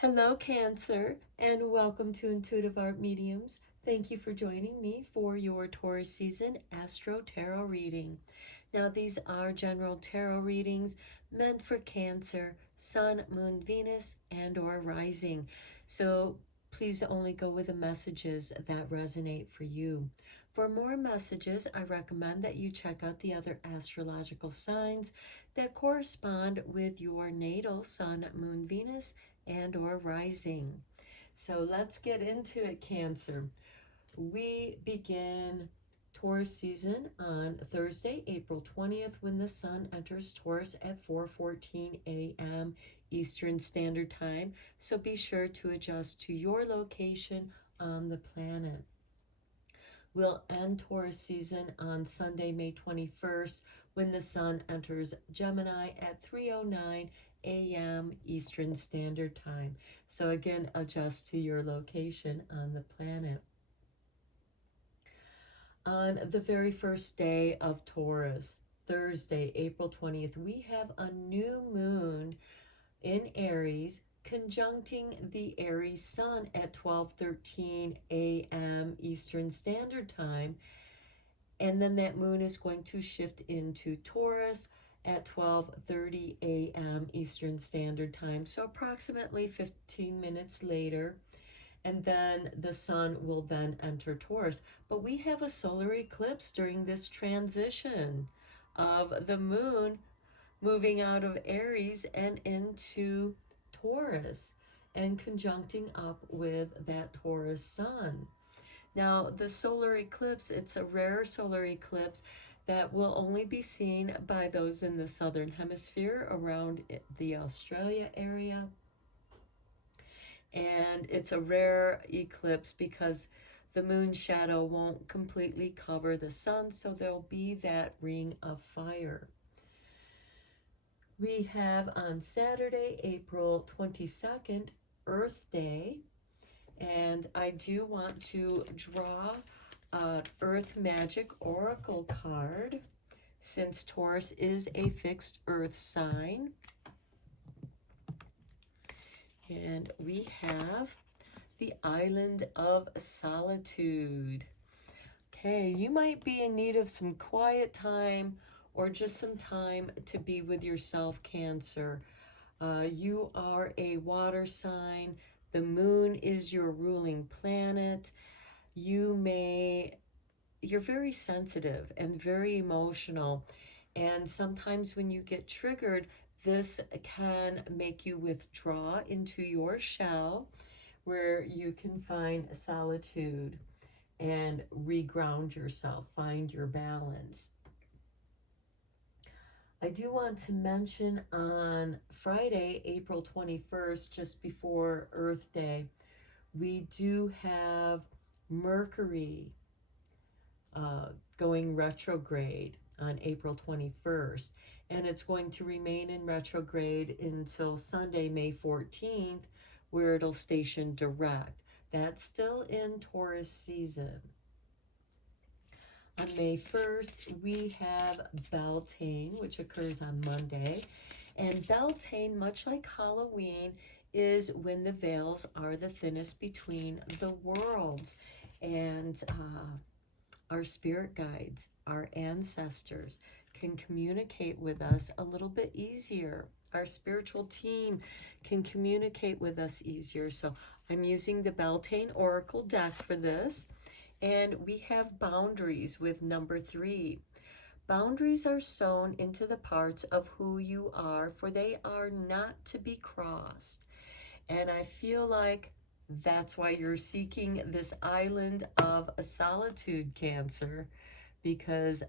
Hello, Cancer, and welcome to Intuitive Art Mediums. Thank you for joining me for your Taurus season Astro Tarot reading. Now, these are general tarot readings meant for Cancer, Sun, Moon, Venus, and or Rising. So please only go with the messages that resonate for you. For more messages, I recommend that you check out the other astrological signs that correspond with your natal Sun, Moon, Venus, and or rising. So let's get into it, Cancer. We begin Taurus season on Thursday, April 20th, when the sun enters Taurus at 4:14 a.m. Eastern Standard Time. So be sure to adjust to your location on the planet. We'll end Taurus season on Sunday, May 21st, when the sun enters Gemini at 3:09 a.m. Eastern Standard Time. So again, adjust to your location on the planet. On the very first day of Taurus, Thursday, April 20th, we have a new moon in Aries conjuncting the Aries sun at 12:13 a.m. Eastern Standard Time. And then that moon is going to shift into Taurus at 12:30 a.m. Eastern Standard Time, so approximately 15 minutes later. And then the sun will then enter Taurus. But we have a solar eclipse during this transition of the moon moving out of Aries and into Taurus and conjuncting up with that Taurus sun. Now, the solar eclipse, it's a rare solar eclipse that will only be seen by those in the southern hemisphere around the Australia area. And it's a rare eclipse because the moon shadow won't completely cover the sun, so there'll be that ring of fire. We have on Saturday, April 22nd, Earth Day. And I do want to draw an Earth Magic Oracle card since Taurus is a fixed Earth sign. And we have the Island of Solitude. Okay, you might be in need of some quiet time or just some time to be with yourself, Cancer. You are a water sign. The moon is your ruling planet. You're very sensitive and very emotional. And sometimes when you get triggered, this can make you withdraw into your shell where you can find solitude and reground yourself, find your balance. I do want to mention on Friday, April 21st, just before Earth Day, we do have Mercury going retrograde on April 21st, and it's going to remain in retrograde until Sunday, May 14th, where it'll station direct. That's still in Taurus season. On May 1st, we have Beltane, which occurs on Monday. And Beltane, much like Halloween, is when the veils are the thinnest between the worlds. And our spirit guides, our ancestors, can communicate with us a little bit easier. Our spiritual team can communicate with us easier. So I'm using the Beltane Oracle deck for this. And we have boundaries with number 3. Boundaries are sewn into the parts of who you are, for they are not to be crossed. And I feel like that's why you're seeking this island of solitude, Cancer, because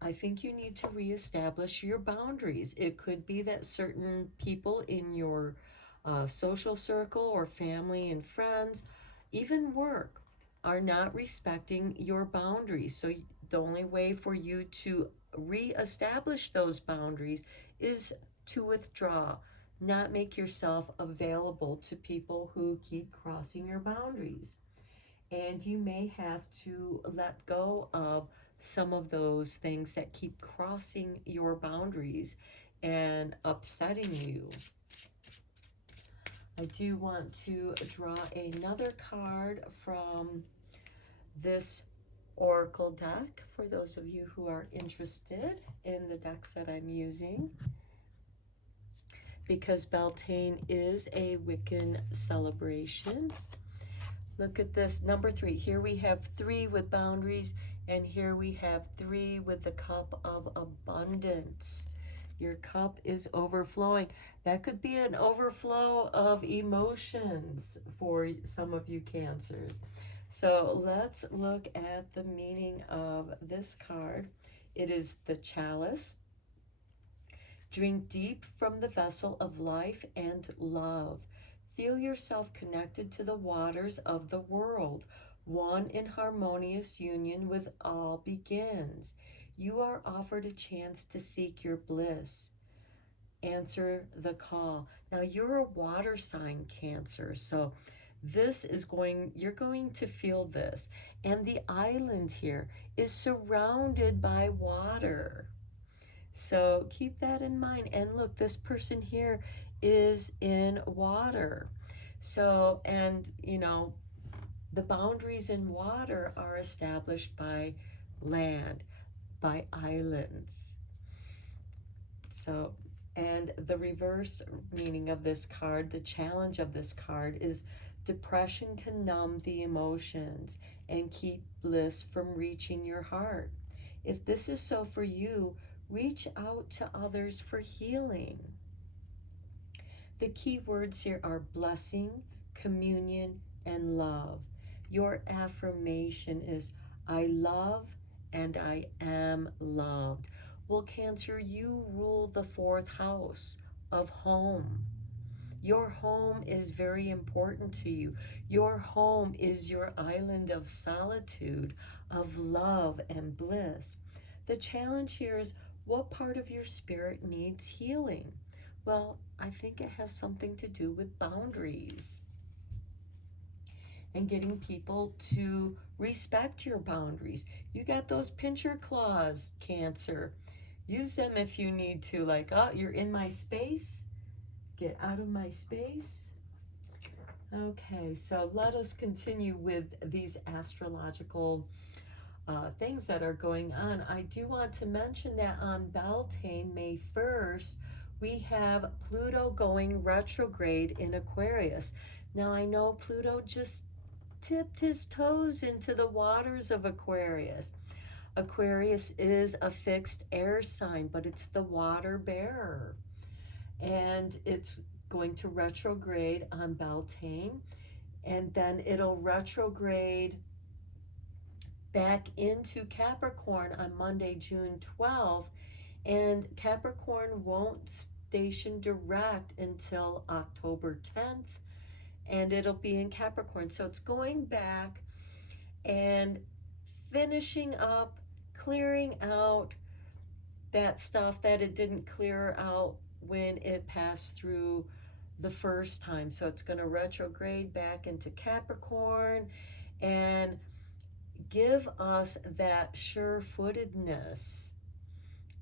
I think you need to reestablish your boundaries. It could be that certain people in your social circle or family and friends, even work, are not respecting your boundaries. So the only way for you to reestablish those boundaries is to withdraw, not make yourself available to people who keep crossing your boundaries. And you may have to let go of some of those things that keep crossing your boundaries and upsetting you. I do want to draw another card from this Oracle deck for those of you who are interested in the decks that I'm using, because Beltane is a Wiccan celebration. Look at this, number 3. Here we have 3 with boundaries, and here we have 3 with the cup of abundance. Your cup is overflowing. That could be an overflow of emotions for some of you Cancers. So let's look at the meaning of this card. It is the chalice. Drink deep from the vessel of life and love. Feel yourself connected to the waters of the world. One in harmonious union with all begins. You are offered a chance to seek your bliss. Answer the call. Now you're a water sign, Cancer, so this is you're going to feel this. And the island here is surrounded by water. So keep that in mind. And look, this person here is in water. So, and you know, the boundaries in water are established by land, by islands. So, and the reverse meaning of this card, the challenge of this card is depression can numb the emotions and keep bliss from reaching your heart. If this is so for you, reach out to others for healing. The key words here are blessing, communion, and love. Your affirmation is, I love and I am loved. Well, Cancer, you rule the 4th house of home. Your home is very important to you. Your home is your island of solitude, of love and bliss. The challenge here is, what part of your spirit needs healing? Well, I think it has something to do with boundaries and getting people to respect your boundaries. You got those pincher claws, Cancer. Use them if you need to, like, oh, you're in my space. Get out of my space. Okay, so let us continue with these astrological things that are going on. I do want to mention that on Beltane, May 1st, we have Pluto going retrograde in Aquarius. Now, I know Pluto just tipped his toes into the waters of Aquarius. Aquarius is a fixed air sign, but it's the water bearer. And it's going to retrograde on Beltane, and then it'll retrograde back into Capricorn on Monday, June 12th, and Capricorn won't station direct until October 10th, and it'll be in Capricorn. So it's going back and finishing up, clearing out that stuff that it didn't clear out when it passed through the first time. So it's going to retrograde back into Capricorn and give us that sure-footedness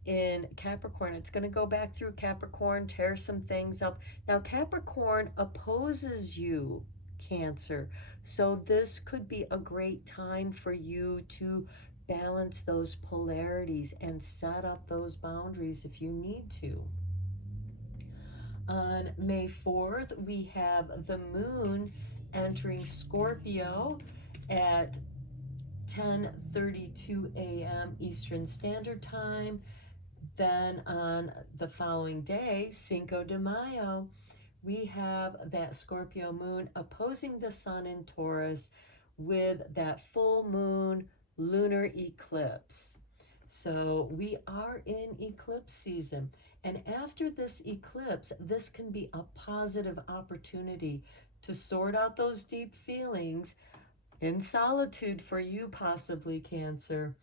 in Capricorn. It's going to go back through Capricorn, tear some things up. Now, Capricorn opposes you, Cancer. So this could be a great time for you to balance those polarities and set up those boundaries if you need to. On May 4th, we have the moon entering Scorpio at 10:32 a.m. Eastern Standard Time. Then on the following day, Cinco de Mayo, we have that Scorpio moon opposing the sun in Taurus with that full moon lunar eclipse. So we are in eclipse season. And after this eclipse, this can be a positive opportunity to sort out those deep feelings in solitude for you, possibly, Cancer,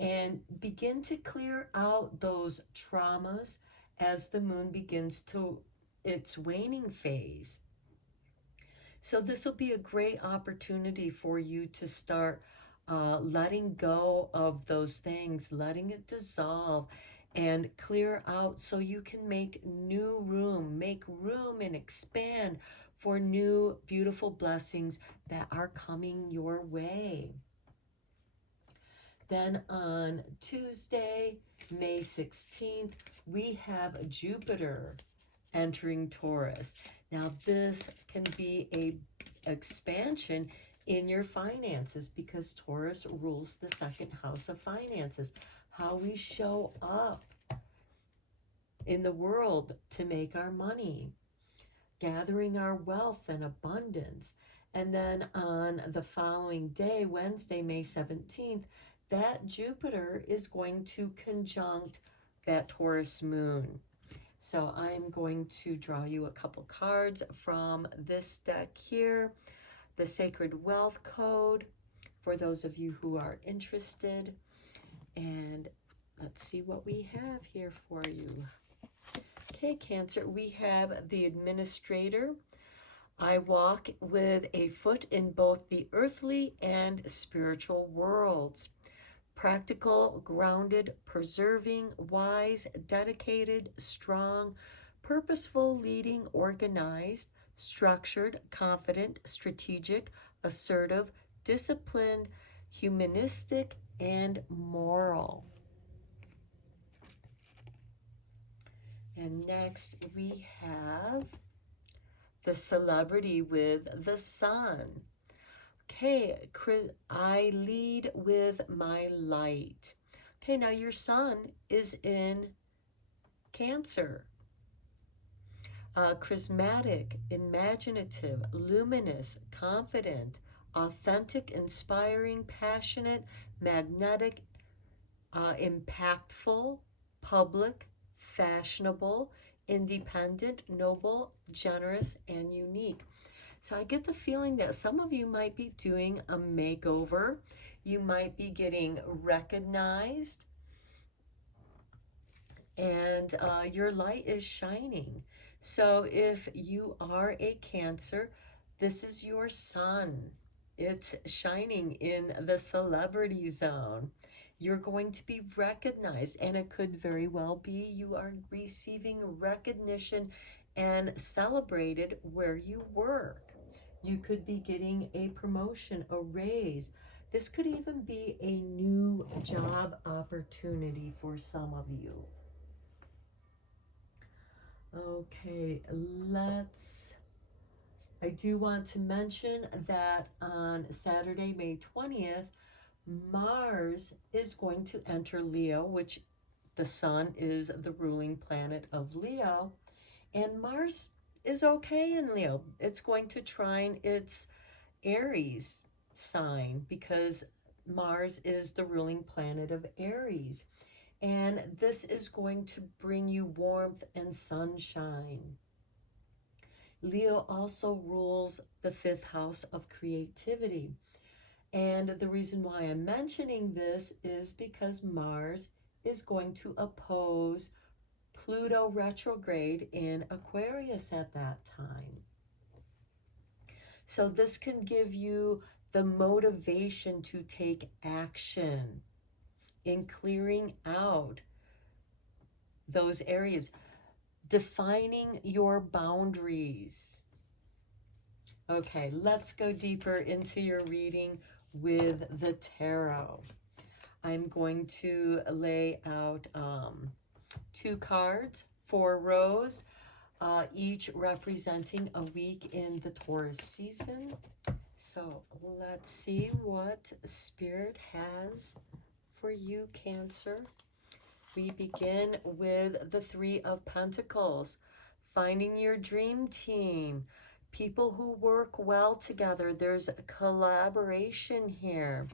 and begin to clear out those traumas as the moon begins to its waning phase. So this will be a great opportunity for you to start letting go of those things, letting it dissolve and clear out so you can make room and expand for new, beautiful blessings that are coming your way. Then on Tuesday, May 16th, we have Jupiter entering Taurus. Now, this can be a expansion in your finances because Taurus rules the second house of finances, how we show up in the world to make our money, gathering our wealth and abundance. And then on the following day, Wednesday, May 17th, that Jupiter is going to conjunct that Taurus moon. So I'm going to draw you a couple cards from this deck here, the Sacred Wealth Code, for those of you who are interested. And let's see what we have here for you. Okay, Cancer, we have the Administrator. I walk with a foot in both the earthly and spiritual worlds. Practical, grounded, preserving, wise, dedicated, strong, purposeful, leading, organized, structured, confident, strategic, assertive, disciplined, humanistic, and moral. And next we have the Celebrity with the Sun. Okay, I lead with my light. Okay, now your sun is in Cancer. Charismatic, imaginative, luminous, confident, authentic, inspiring, passionate, magnetic, impactful, public, fashionable, independent, noble, generous, and unique. So I get the feeling that some of you might be doing a makeover. You might be getting recognized, and your light is shining. So if you are a Cancer, this is your sun. It's shining in the celebrity zone. You're going to be recognized, and it could very well be you are receiving recognition and celebrated where you work. You could be getting a promotion, a raise. This could even be a new job opportunity for some of you. Okay, I do want to mention that on Saturday, May 20th, Mars is going to enter Leo, which the sun is the ruling planet of Leo, and Mars is okay in Leo. It's going to trine its Aries sign because Mars is the ruling planet of Aries. And this is going to bring you warmth and sunshine. Leo also rules the 5th house of creativity. And the reason why I'm mentioning this is because Mars is going to oppose Pluto retrograde in Aquarius at that time. So this can give you the motivation to take action in clearing out those areas, defining your boundaries. Okay, let's go deeper into your reading with the tarot. I'm going to lay out 2 cards, 4 rows, each representing a week in the Taurus season. So let's see what Spirit has for you, Cancer. We begin with the 3 of Pentacles, finding your dream team, people who work well together. There's a collaboration here.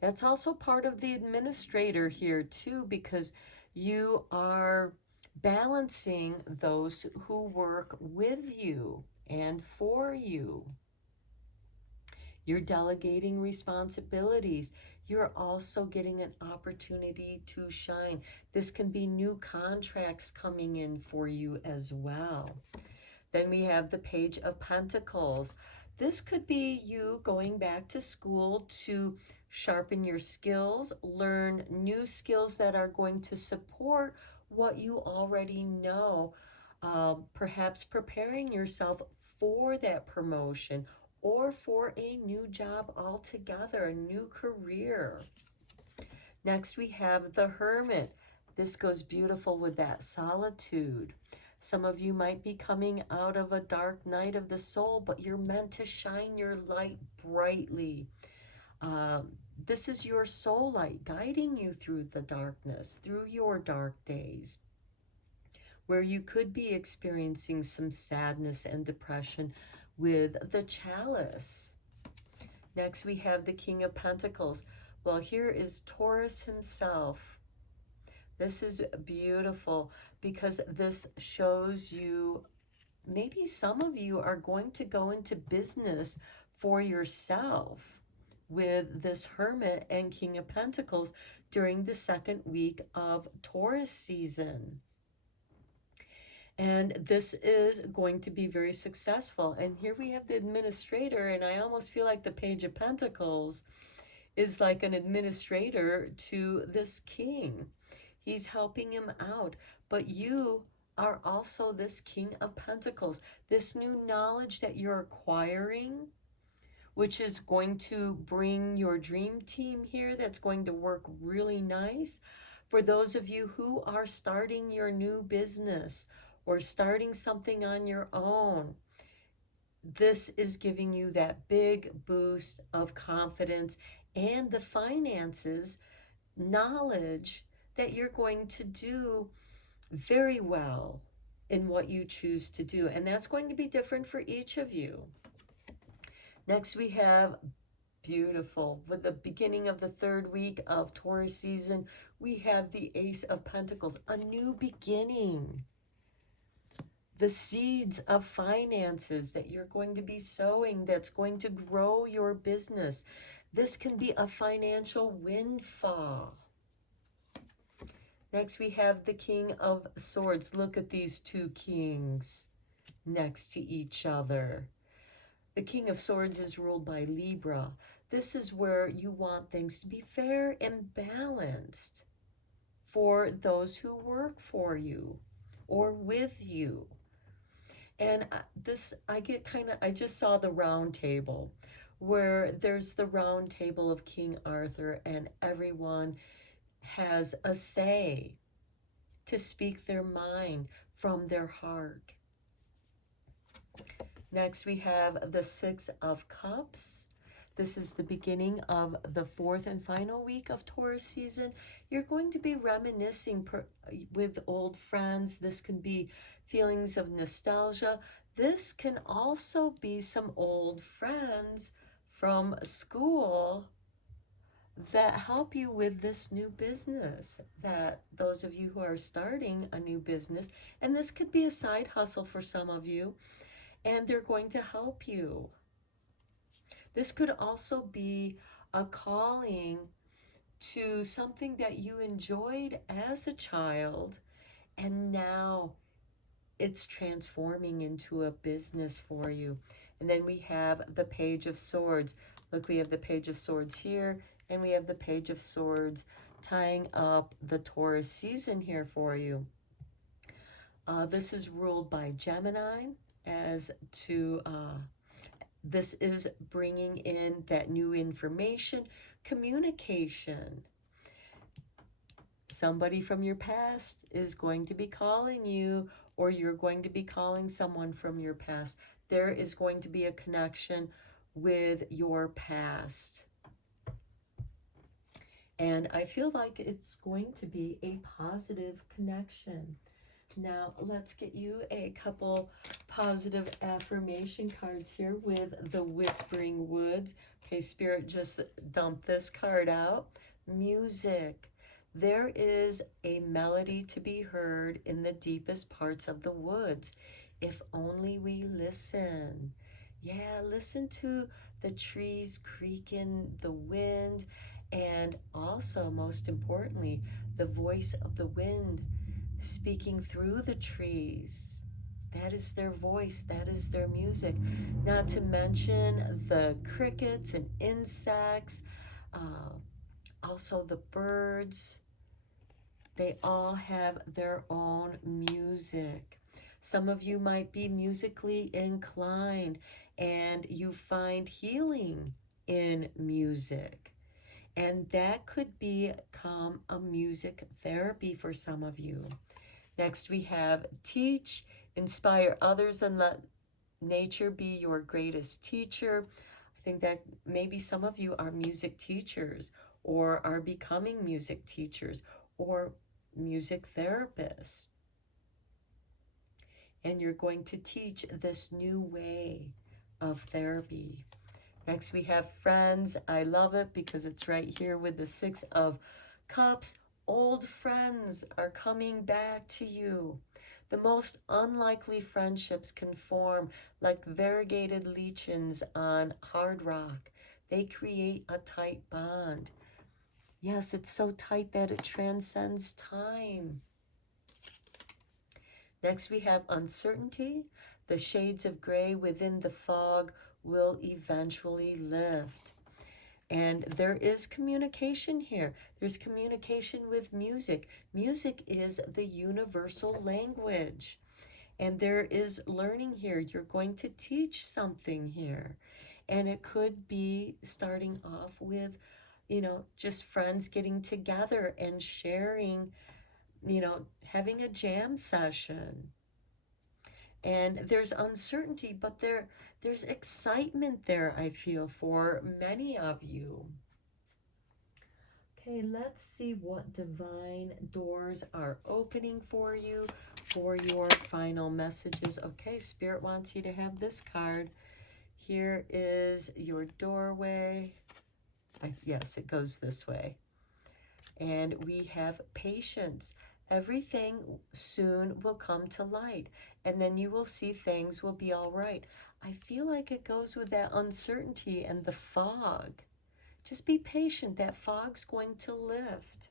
That's also part of the Administrator here too, because you are balancing those who work with you and for you. You're delegating responsibilities. You're also getting an opportunity to shine. This can be new contracts coming in for you as well. Then we have the Page of Pentacles. This could be you going back to school to sharpen your skills, learn new skills that are going to support what you already know, perhaps preparing yourself for that promotion or for a new job altogether, a new career. Next, we have the Hermit. This goes beautiful with that solitude. Some of you might be coming out of a dark night of the soul, but you're meant to shine your light brightly. This is your soul light guiding you through the darkness, through your dark days, where you could be experiencing some sadness and depression with the Chalice. Next, we have the King of Pentacles. Well, here is Taurus himself. This is beautiful because this shows you, maybe some of you are going to go into business for yourself with this Hermit and King of Pentacles during the second week of Taurus season. And this is going to be very successful. And here we have the administrator, and I almost feel like the Page of Pentacles is like an administrator to this king. He's helping him out. But you are also this King of Pentacles. This new knowledge that you're acquiring, which is going to bring your dream team here, that's going to work really nice. For those of you who are starting your new business or starting something on your own, this is giving you that big boost of confidence and the finances, knowledge that you're going to do very well in what you choose to do. And that's going to be different for each of you. Next, we have beautiful. With the beginning of the third week of Taurus season, we have the Ace of Pentacles, a new beginning. The seeds of finances that you're going to be sowing that's going to grow your business. This can be a financial windfall. Next, we have the King of Swords. Look at these two kings next to each other. The King of Swords is ruled by Libra. This is where you want things to be fair and balanced for those who work for you or with you. And I just saw the round table, where there's the round table of King Arthur, and everyone has a say to speak their mind from their heart. Next, we have the Six of Cups. This is the beginning of the fourth and final week of Taurus season. You're going to be reminiscing with old friends. This can be feelings of nostalgia. This can also be some old friends from school that help you with this new business, that those of you who are starting a new business, and this could be a side hustle for some of you, and they're going to help you. This could also be a calling to something that you enjoyed as a child, and now it's transforming into a business for you. And then we have the Page of Swords. Look, we have the Page of Swords here, and we have the Page of Swords tying up the Taurus season here for you. This is ruled by Gemini, as to this is bringing in that new information, communication. Somebody from your past is going to be calling you, or you're going to be calling someone from your past. There is going to be a connection with your past. And I feel like it's going to be a positive connection. Now, let's get you a couple positive affirmation cards here with the Whispering Woods. Okay, Spirit just dumped this card out. Music. There is a melody to be heard in the deepest parts of the woods, if only we listen. Yeah, listen to the trees creak in the wind, and also, most importantly, the voice of the wind speaking through the trees. That is their voice, that is their music. Not to mention the crickets and insects, also the birds. They all have their own music. Some of you might be musically inclined and you find healing in music. And that could become a music therapy for some of you. Next, we have teach, inspire others, and let nature be your greatest teacher. I think that maybe some of you are music teachers or are becoming music teachers or music therapists. And you're going to teach this new way of therapy. Next, we have friends. I love it because it's right here with the Six of Cups. Old friends are coming back to you. The most unlikely friendships can form like variegated lichens on hard rock. They create a tight bond. Yes, it's so tight that it transcends time. Next, we have uncertainty. The shades of gray within the fog will eventually lift. And there is communication here. There's communication with music. Music is the universal language. And there is learning here. You're going to teach something here. And it could be starting off with, just friends getting together and sharing, having a jam session. And there's uncertainty, but there's excitement there, I feel, for many of you. Okay, let's see what divine doors are opening for you for your final messages. Okay, Spirit wants you to have this card. Here is your doorway. Yes, it goes this way. And we have patience. Everything soon will come to light, and then you will see things will be all right. I feel like it goes with that uncertainty and the fog. Just be patient. That fog's going to lift.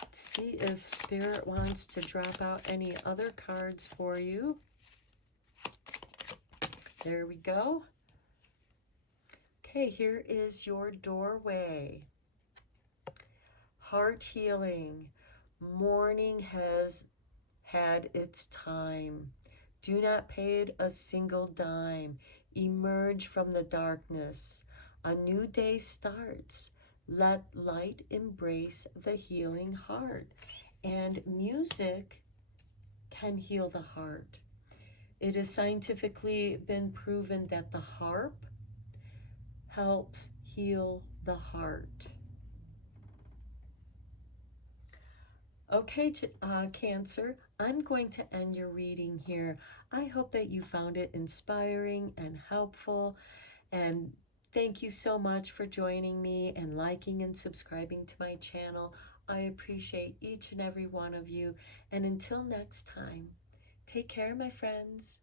Let's see if Spirit wants to drop out any other cards for you. There we go. Okay, here is your doorway. Heart healing. Mourning has had its time. Do not pay it a single dime. Emerge from the darkness. A new day starts. Let light embrace the healing heart. And music can heal the heart. It has scientifically been proven that the harp helps heal the heart. Okay, Cancer, I'm going to end your reading here. I hope that you found it inspiring and helpful. And thank you so much for joining me and liking and subscribing to my channel. I appreciate each and every one of you. And until next time, take care, my friends.